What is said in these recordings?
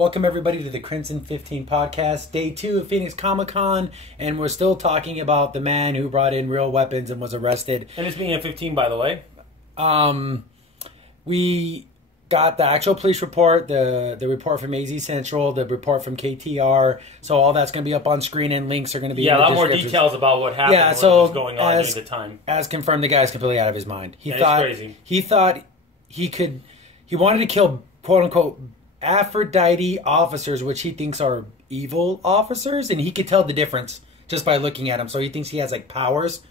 Welcome everybody to the Crimson 15 podcast, day 2 of PHX Comic Con, and we're still talking about the man who brought in real weapons and was arrested. And it's being a 15, by the way. We got the actual police report, the report from AZ Central, the report from KTR, so all that's going to be up on screen, and links are going to be a lot more details about what happened, what was going on during the time. As confirmed, the guy's completely out of his mind. He thought he wanted to kill, quote unquote, Aphrodite officers, which he thinks are evil officers, and he could tell the difference just by looking at them. So he thinks he has like powers,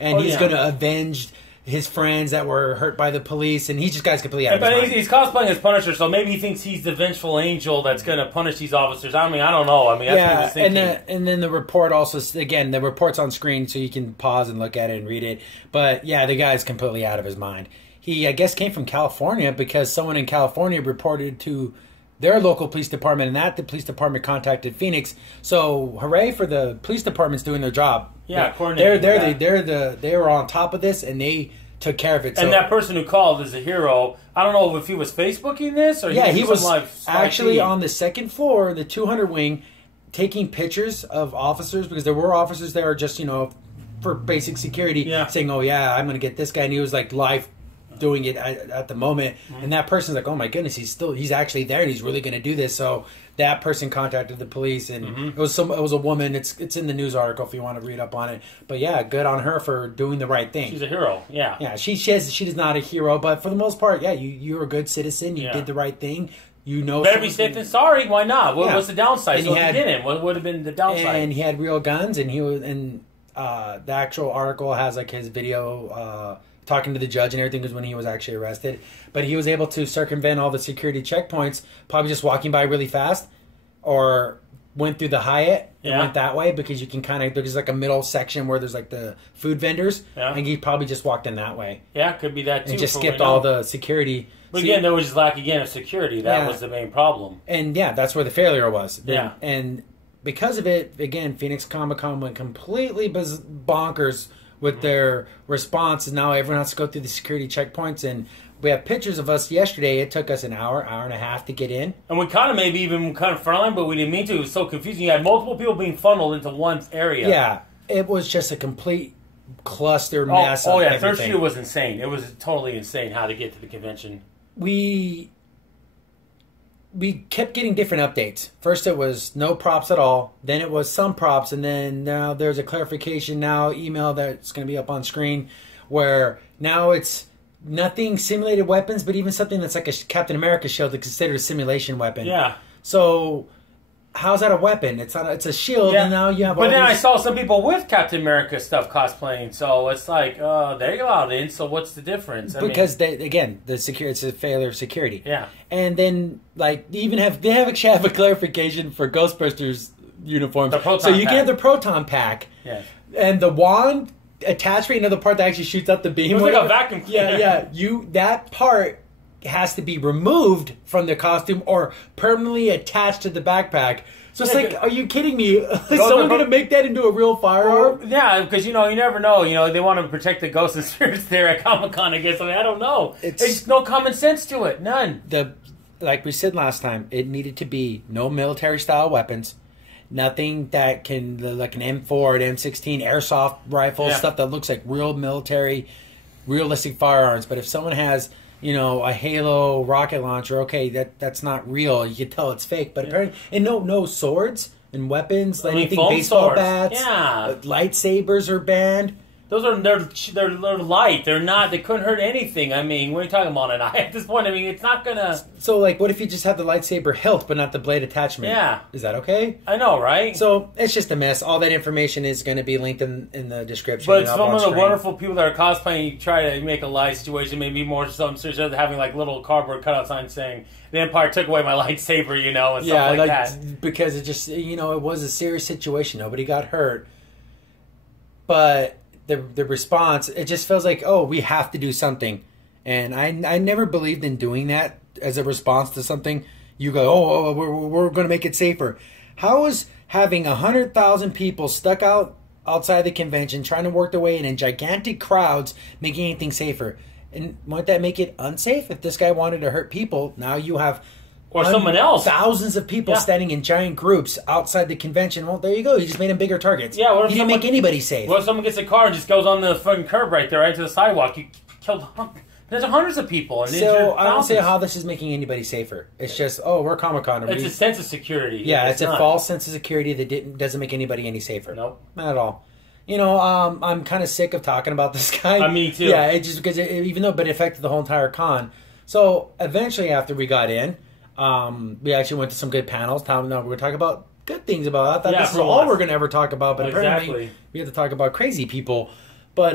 and he's going to avenge his friends that were hurt by the police, and he just got completely out of his mind. He's cosplaying as Punisher, so maybe he thinks he's the vengeful angel that's going to punish these officers. I mean, I don't know. I mean, that's what he's thinking. And then the report also, again, the report's on screen, so you can pause and look at it and read it. But yeah, the guy's completely out of his mind. He, I guess, came from California because someone in California reported to their local police department, and the police department contacted Phoenix. So hooray for the police department's doing their job. Yeah, they were on top of this, and they took care of it. And that person who called is a hero. I don't know if he was Facebooking this or he was actually on the second floor, the 200 wing, taking pictures of officers, because there were officers there just, for basic security, saying, "Oh yeah, I'm going to get this guy," and he was like live doing it at the moment, and that person's like, "Oh my goodness, he's actually there, and he's really going to do this." So that person contacted the police, and it was a woman. It's in the news article if you want to read up on it. But yeah, good on her for doing the right thing. She's a hero. Yeah. She's not a hero, but for the most part, you're a good citizen. You did the right thing. Better be safe than sorry. Why not? What's the downside? So if he didn't, what would have been the downside? And he had real guns, and the actual article has like his video talking to the judge and everything was when he was actually arrested. But he was able to circumvent all the security checkpoints, probably just walking by really fast, or went through the Hyatt and went that way, because you can there's like a middle section where there's like the food vendors, and he probably just walked in that way. Yeah, could be that too. And just skipped all the security. But again, there was just lack again of security. That was the main problem. And that's where the failure was. Yeah. And because of it, again, PHX Comic Con went completely bonkers with their response, and now everyone has to go through the security checkpoints. And we have pictures of us yesterday. It took us an hour and a half to get in. And we maybe even frontline, but we didn't mean to. It was so confusing. You had multiple people being funneled into one area. Yeah, it was just a complete cluster mess of everything. Third Street was insane. It was totally insane how to get to the convention. We kept getting different updates. First it was no props at all. Then it was some props. And then now there's a clarification email that's going to be up on screen, where now it's nothing simulated weapons, but even something that's like a Captain America shield is considered a simulation weapon. Yeah. So how's that a weapon? It's a shield, and now you have. But then I saw some people with Captain America stuff cosplaying, so it's like they're allowed in. So what's the difference? Because it's a failure of security. Yeah. And then they actually have a clarification for Ghostbusters uniforms, so you can have the proton pack. Yeah. And the wand attached right into the part that actually shoots out the beam. It's like a vacuum cleaner. Yeah. That part has to be removed from the costume or permanently attached to the backpack. So it's like, are you kidding me? Is someone going to make that into a real firearm? Yeah, because, you never know. They want to protect the ghosts and spirits there at Comic-Con, I guess. I don't know. There's no common sense to it. None. Like we said last time, it needed to be no military-style weapons. Nothing that can, like an M4, an M16, airsoft rifle, stuff that looks like real military, realistic firearms. But if someone has a Halo rocket launcher, okay, that's not real. You can tell it's fake. But apparently, and no swords and weapons, anything, baseball swords. Bats, lightsabers are banned. Those they're light. They're not. They couldn't hurt anything. I mean, what are you talking about? And at this point, it's not gonna. So, what if you just have the lightsaber hilt, but not the blade attachment? Yeah, is that okay? I know, right? So it's just a mess. All that information is going to be linked in the description. But some of the wonderful people that are cosplaying, you try to make a light situation, maybe more something serious, rather than having little cardboard cutout signs saying the Empire took away my lightsaber, and stuff like that. Because it just it was a serious situation. Nobody got hurt, but the response, it just feels like, oh, we have to do something. And I never believed in doing that as a response to something. You go, we're going to make it safer. How is having 100,000 people stuck outside the convention trying to work their way in gigantic crowds making anything safer? And won't that make it unsafe? If this guy wanted to hurt people, now you have Or someone else. Thousands of people standing in giant groups outside the convention. Well, there you go. You just made them bigger targets. Yeah, what if you didn't make anybody safe. What if someone gets a car and just goes on the fucking curb right there, right to the sidewalk? You killed there's hundreds of people. And so I don't see how this is making anybody safer. It's just, we're Comic Con. It's a sense of security. Yeah, it's a false sense of security that doesn't make anybody any safer. Nope. Not at all. You know, I'm kind of sick of talking about this guy. Me too. Yeah, it just because it affected the whole entire con. So eventually, after we got in, we actually went to some good panels. Now we're going to talk about good things about it. I thought this is all we're going to ever talk about, but apparently we have to talk about crazy people. But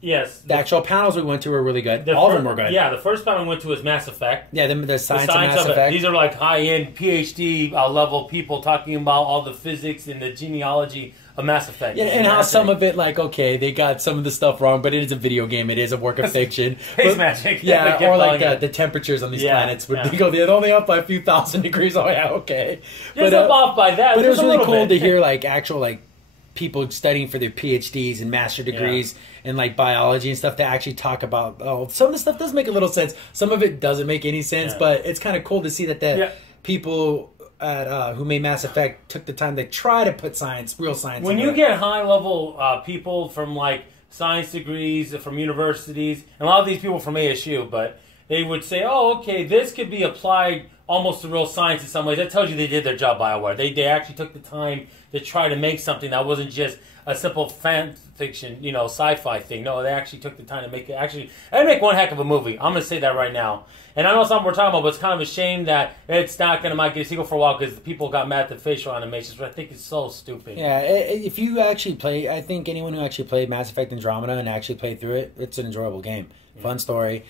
yes, the actual panels we went to were really good. All of them were good. Yeah, the first panel we went to was Mass Effect. Yeah, the science of Mass Effect. These are like high-end PhD level people talking about all the physics and the genealogy of Mass Effect. Yeah, and how some of it, like, okay, they got some of the stuff wrong, but it is a video game. It is a work of fiction. Space magic. Yeah, or like the temperatures on these planets would go, they're only up by a few thousand degrees. Oh, yeah, okay. Just up off by that. But it was really cool to hear, like, actual, like, people studying for their PhDs and master degrees and like biology and stuff to actually talk about. Some of the stuff does make a little sense. Some of it doesn't make any sense, but it's kind of cool to see that people who made Mass Effect took the time to try to put real science. When you get high level people from like science degrees from universities, and a lot of these people from ASU, but they would say, "Oh, okay, this could be applied almost to real science in some ways." That tells you they did their job BioWare. They actually took the time to try to make something that wasn't just a simple fan fiction, sci-fi thing. No, they actually took the time to make it. Actually, they make one heck of a movie. I'm going to say that right now. And I know something we're talking about, but it's kind of a shame that it's not going to might get a sequel for a while because the people got mad at the facial animations, but I think it's so stupid. Yeah, if you actually play, I think anyone who actually played Mass Effect Andromeda and actually played through it, it's an enjoyable game. Fun story.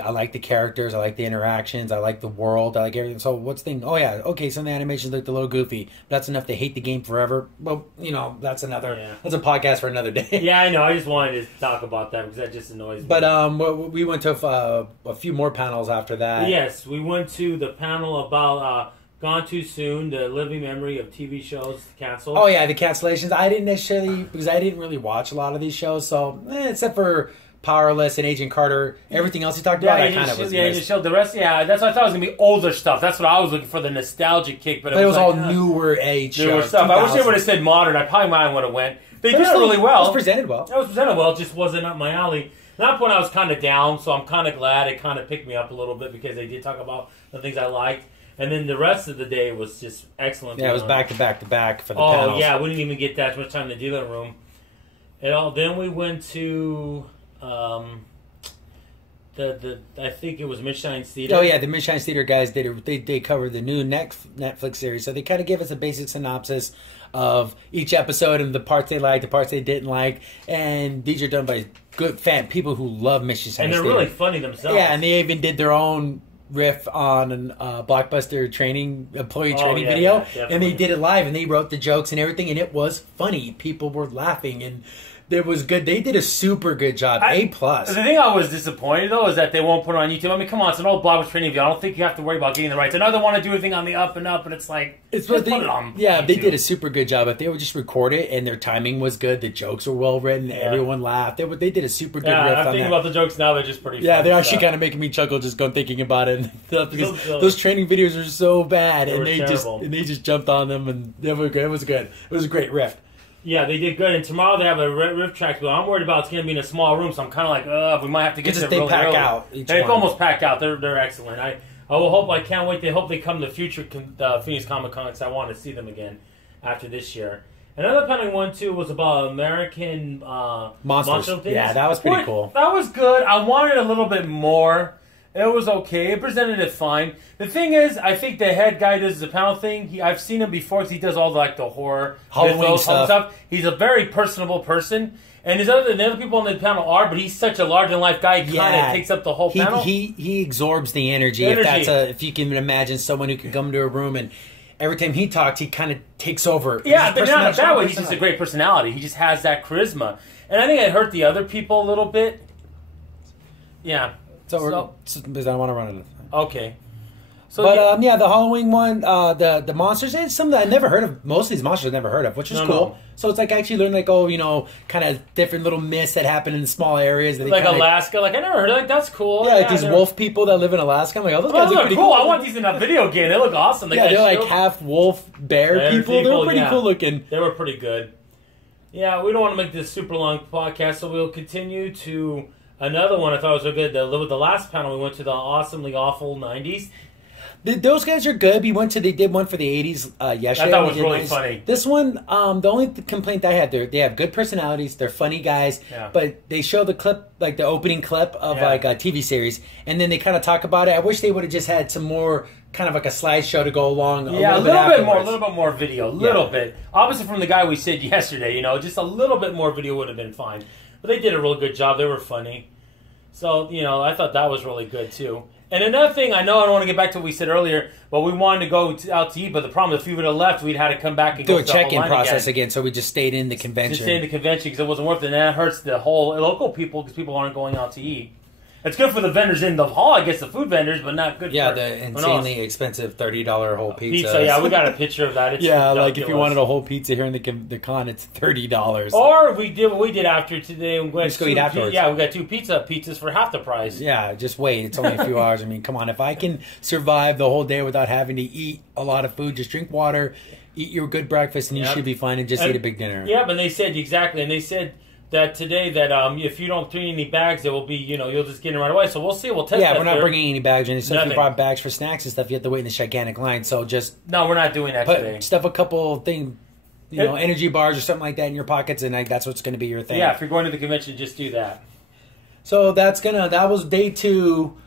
I like the characters. I like the interactions. I like the world. I like everything. So what's the thing? Oh, yeah. Okay, some of the animations looked a little goofy. But that's enough to hate the game forever. Well, that's another... Yeah. That's a podcast for another day. Yeah, I know. I just wanted to talk about that because that just annoys me. But we went to a few more panels after that. Yes, we went to the panel about... Gone Too Soon, the living memory of TV shows canceled. Oh, yeah, the cancellations. I didn't necessarily... Because I didn't really watch a lot of these shows. So, except for... Powerless and Agent Carter, everything else he talked about, I kind of was. Yeah, he just showed the rest. Yeah, that's what I thought it was gonna be older stuff. That's what I was looking for, the nostalgic kick. But it was all newer age stuff. I wish they would have said modern. I probably might would have went. They did it really well. It was presented well. It was presented well. It just wasn't up my alley. At that point, I was kind of down, so I'm kind of glad it kind of picked me up a little bit because they did talk about the things I liked. And then the rest of the day was just excellent. Yeah, it was back to back to back for the panels. Oh yeah, we didn't even get that much time in the dealer room. Then we went to. I think it was Midshine Theater. Oh yeah, the Midshine Theater guys they covered the new Netflix series, so they kind of gave us a basic synopsis of each episode and the parts they liked, the parts they didn't like, and these are done by good people who love Midshine Theater. And they're really funny themselves. Yeah, and they even did their own riff on a Blockbuster employee training video, and they did it live, and they wrote the jokes and everything, and it was funny. People were laughing and. It was good. They did a super good job. A+. The thing I was disappointed, though, is that they won't put it on YouTube. I mean, come on, it's an old Blockbuster training video. I don't think you have to worry about getting the rights. I know they want to do everything on the up and up, and it's like, just put it on YouTube. They did a super good job. If they would just record it, and their timing was good, the jokes were well written, everyone laughed. They did a super good riff on that. I'm thinking about the jokes now. They're just pretty funny. Yeah, they're actually kind of making me chuckle just thinking about it. Because those training videos are so bad, and they just jumped on them, and it was good. It was good. It was a great riff. Yeah, they did good. And tomorrow they have a riff track, but I'm worried about it's going to be in a small room, so I'm kind of like, we might have to get there really early. They pack out. They've almost packed out. They're excellent. I will hope. I can't wait. They hope they come to future Phoenix Comic Con because I want to see them again after this year. Another panel we went to was about American monster things. Yeah, that was pretty cool. That was good. I wanted a little bit more. It was okay. It presented it fine. The thing is, I think the head guy does the panel thing. I've seen him before because he does all the horror Halloween stuff. He's a very personable person. And the other people on the panel are, but he's such a larger-than-life guy. He kind of takes up the whole panel. He absorbs the energy. If you can imagine someone who can come into a room and every time he talks, he kind of takes over. Yeah, but not in a bad way. He's just a great personality. He just has that charisma. And I think it hurt the other people a little bit. Yeah. Because I want to run it. Okay. So, but yeah, the Halloween one, the monsters, it's something that I never heard of. Most of these monsters I've never heard of, which is cool. No. So it's like actually learning, like, oh, you know, kind of different little myths that happen in small areas. That like Alaska, like I never heard of. Like, that's cool. Yeah, like these wolf people that live in Alaska. I'm like, oh, those guys look pretty cool. I want these in a video game. They look awesome. Yeah, they're like half wolf bear people. They're pretty cool looking. They were pretty good. Yeah, we don't want to make this super long podcast, so we'll continue to another one I thought was so good. With the last panel, we went to the awesomely awful 90s. Those guys are good. They did one for the 80s yesterday. I thought it was really funny. This one, the only complaint I had, they have good personalities. They're funny guys. Yeah. But they show the clip, like the opening clip of like a TV series, and then they kind of talk about it. I wish they would have just had some more, kind of like a slideshow to go along. A little bit more video. A little bit. Obviously from the guy we said yesterday, you know, just a little bit more video would have been fine. But they did a real good job. They were funny. So, you know, I thought that was really good too. And another thing, I know I don't want to get back to what we said earlier, but we wanted to go out to eat, but the problem, if we would have left, we'd had to come back and do a check-in process again, so we just stayed in the convention. Just stayed in the convention because it wasn't worth it, and that hurts the whole local people because people aren't going out to eat. It's good for the vendors in the hall, I guess, the food vendors, but not good for the insanely expensive $30 whole pizza. Yeah, we got a picture of that. It's like if you wanted a whole pizza here in the con, it's $30. Or we did what we did after today. Let's go eat afterwards. Yeah, we got 2 pizzas for half the price. Yeah, just wait. It's only a few hours. I mean, come on. If I can survive the whole day without having to eat a lot of food, just drink water, eat your good breakfast, and you should be fine, and just eat a big dinner. Yeah, but they said, exactly, and they said that today that if you don't bring any bags, it will be, you know, you'll just get it right away. So we'll see. We'll test that. Yeah, we're not bringing any bags or anything. So if you brought bags for snacks and stuff, you have to wait in this gigantic line. So just... No, we're not doing that today. Stuff a couple things, energy bars or something like that in your pockets, and that's what's going to be your thing. Yeah, if you're going to the convention, just do that. So that was day 2.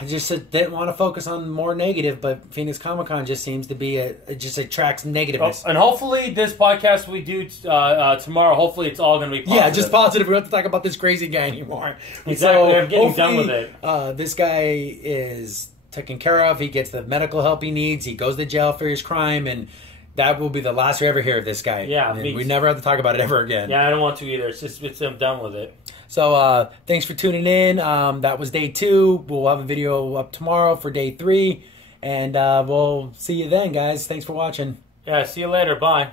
I just didn't want to focus on more negative, but Phoenix Comic Con just seems to be it just attracts negativeness. And hopefully this podcast we do tomorrow, hopefully it's all going to be positive. Yeah, just positive. We don't have to talk about this crazy guy anymore. Exactly. So I'm getting done with it. This guy is taken care of. He gets the medical help he needs. He goes to jail for his crime, and that will be the last we ever hear of this guy. Yeah, we never have to talk about it ever again. Yeah, I don't want to either. I'm done with it. So thanks for tuning in. That was day 2. We'll have a video up tomorrow for day 3. And we'll see you then, guys. Thanks for watching. Yeah, see you later. Bye.